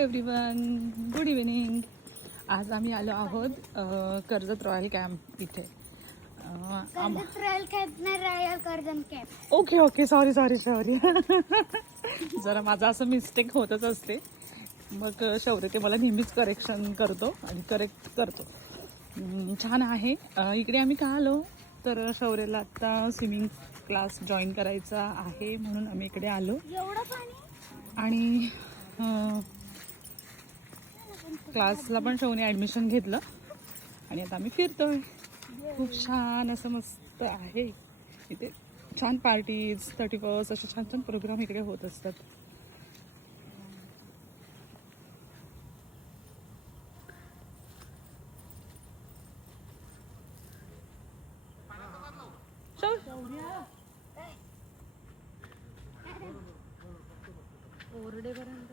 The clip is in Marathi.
Everyone, good evening. आज आम्ही आलो आहोत कर्जत रॉयल कॅम्प इथे. रॉयल कॅम्प नाही, royal Karjat camp. Okay okay, sorry sorry sorry. जरा माझा असं मिस्टेक होतच असते, मग शौर्य ते मला नेहमीच करेक्शन करतो आणि करेक्ट करतो. छान आहे. इकडे आम्ही का आलो तर शौर्यला आत्ता स्विमिंग क्लास जॉईन करायचा आहे म्हणून आम्ही इकडे आलो. एवढं पाणी आणि क्लासला पण शौने ॲडमिशन घेतलं आणि आता आम्ही फिरतोय. खूप छान असं मस्त आहे इथे. छान पार्टीज, 31st असे छान छान प्रोग्राम इकडे होत असतात. ओरडे बरं.